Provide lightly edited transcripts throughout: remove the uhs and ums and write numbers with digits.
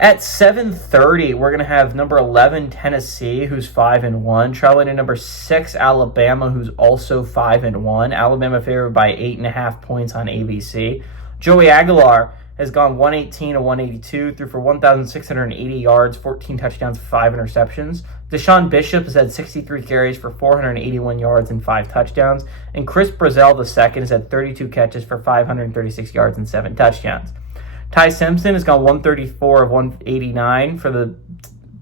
At 7:30, we're going to have number 11, Tennessee, who's 5-1, traveling to number 6, Alabama, who's also 5-1. Alabama favored by 8.5 points on ABC. Joey Aguilar has gone 118 to 182, threw for 1,680 yards, 14 touchdowns, 5 interceptions. Deshaun Bishop has had 63 carries for 481 yards and 5 touchdowns. And Chris Brazzell II has had 32 catches for 536 yards and 7 touchdowns. Ty Simpson has gone 134 of 189 for the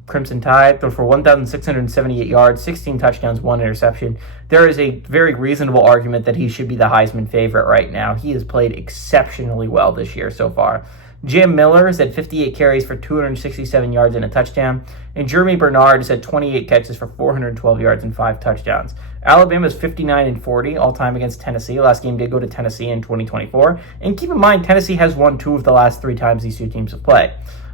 Crimson Tide, threw for 1,678 yards, 16 touchdowns, 1 interception. There is a very reasonable argument that he should be the Heisman favorite right now. He has played exceptionally well this year so far. Jim Miller has had 58 carries for 267 yards and a touchdown. And Jeremy Bernard has had 28 catches for 412 yards and 5 touchdowns. Alabama is 59-40 all-time against Tennessee. Last game did go to Tennessee in 2024. And keep in mind, Tennessee has won 2 of the last 3 times these two teams have played.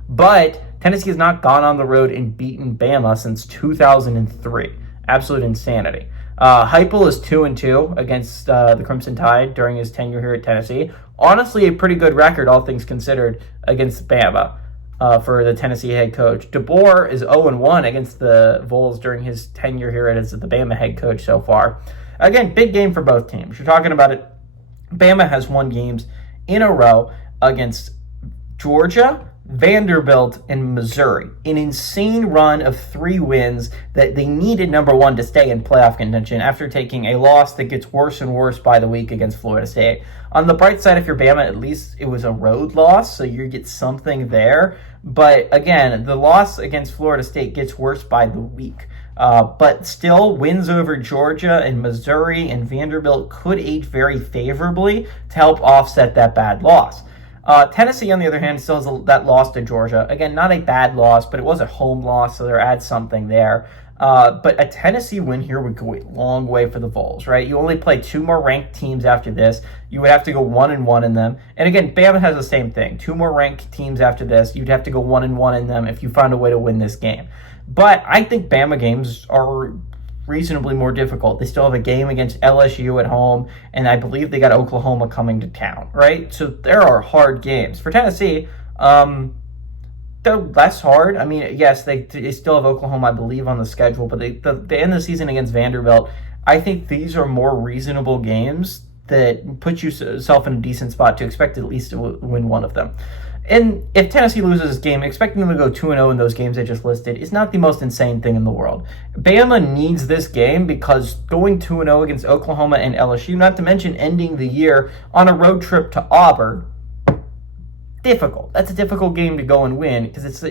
But Tennessee has not gone on the road and beaten Bama since 2003. Absolute insanity. Heupel is 2-2 against the Crimson Tide during his tenure here at Tennessee. Honestly, a pretty good record, all things considered, against Bama for the Tennessee head coach. DeBoer is 0-1 against the Vols during his tenure here as the Bama head coach so far. Again, big game for both teams. You're talking about it. Bama has won games in a row against Georgia, Vanderbilt, and Missouri. An insane run of 3 wins that they needed, number 1, to stay in playoff contention after taking a loss that gets worse and worse by the week against Florida State. On the bright side, if you're Bama, at least it was a road loss, so you get something there. But again, the loss against Florida State gets worse by the week. But still, wins over Georgia and Missouri and Vanderbilt could age very favorably to help offset that bad loss. Tennessee, on the other hand, still has that loss to Georgia. Again, not a bad loss, but it was a home loss, so there adds something there. But a Tennessee win here would go a long way for the Vols, right? You only play 2 more ranked teams after this. You would have to go 1-1 in them. And again, Bama has the same thing. 2 more ranked teams after this. You'd have to go 1-1 in them if you found a way to win this game. But I think Bama games are reasonably more difficult. They still have a game against LSU at home, and I believe they got Oklahoma coming to town, right? So there are hard games. For Tennessee, they're less hard. I mean, yes, they still have Oklahoma, I believe, on the schedule, but they end the season against Vanderbilt. I think these are more reasonable games that put yourself in a decent spot to expect at least to win one of them. And if Tennessee loses this game, expecting them to go 2-0 in those games I just listed is not the most insane thing in the world. Bama needs this game because going 2-0 against Oklahoma and LSU, not to mention ending the year on a road trip to Auburn, difficult. That's a difficult game to go and win because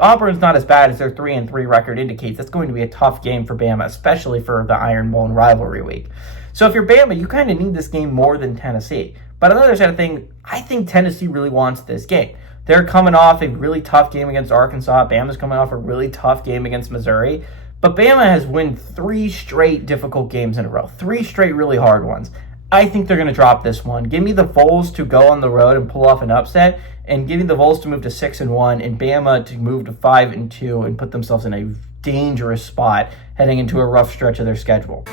Auburn's not as bad as their 3-3 record indicates. That's going to be a tough game for Bama, especially for the Iron Bowl rivalry week. So if you're Bama, you kind of need this game more than Tennessee. But on the other side of things, I think Tennessee really wants this game. They're coming off a really tough game against Arkansas. Bama's coming off a really tough game against Missouri. But Bama has won 3 straight difficult games in a row. 3 straight really hard ones. I think they're going to drop this one. Give me the Vols to go on the road and pull off an upset, and give me the Vols to move to 6-1, and Bama to move to 5-2 and put themselves in a dangerous spot heading into a rough stretch of their schedule.